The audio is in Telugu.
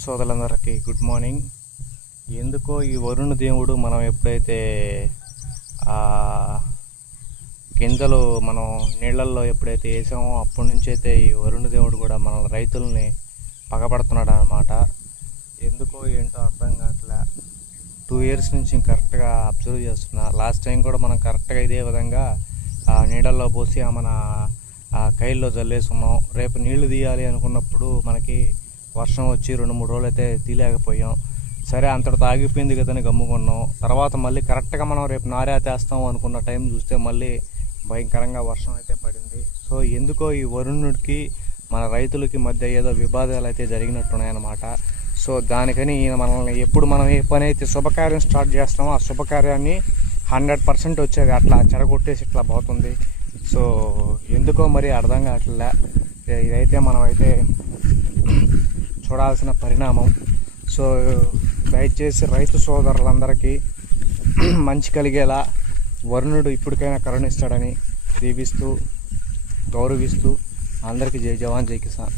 సోదరులందరికీ గుడ్ మార్నింగ్. ఎందుకో ఈ వరుణ దేవుడు మనం ఎప్పుడైతే గింజలు మనం నీళ్ళల్లో ఎప్పుడైతే వేసామో అప్పటి నుంచి అయితే ఈ వరుణ దేవుడు కూడా మన రైతుల్ని పగబడుతున్నాడు అనమాట ఎందుకో ఏంటో అర్థం కావట్లే. టూ ఇయర్స్ నుంచి కరెక్ట్గా అబ్జర్వ్ చేస్తున్నా. లాస్ట్ టైం కూడా మనం కరెక్ట్గా ఇదే విధంగా ఆ నీళ్ళల్లో పోసి ఆ మన కైల్లో జల్లేసుకున్నాం. రేపు నీళ్ళు తీయాలి అనుకున్నప్పుడు మనకి వర్షం వచ్చి రెండు మూడు రోజులు అయితే తీలేకపోయాం. సరే అంతటితో ఆగిపోయింది కదని గమ్ముకున్నాం. తర్వాత మళ్ళీ కరెక్ట్గా మనం రేపు నారేతేస్తాం అనుకున్న టైం చూస్తే మళ్ళీ భయంకరంగా వర్షం అయితే పడింది. సో ఎందుకో ఈ వరుణుడికి మన రైతులకి మధ్య ఏదో వివాదాలు అయితే జరిగినట్టున్నాయన్నమాట. సో దానికని ఈయన మనల్ని ఎప్పుడు మనం ఏ పని అయితే శుభకార్యం స్టార్ట్ చేస్తామో ఆ శుభకార్యాన్ని హండ్రెడ్ పర్సెంట్ వచ్చేది. అట్లా చెడగొట్టేసి ఇట్లా పోతుంది. సో ఎందుకో మరి అర్థం కావట్లే. ఇదైతే మనమైతే చూడాల్సిన పరిణామం. సో దయచేసి రైతు సోదరులందరికీ మంచి కలిగేలా వరుణుడు ఇప్పటికైనా కరుణిస్తాడని దీవిస్తూ గౌరవిస్తూ అందరికీ జై జవాన్ జై కిసాన్.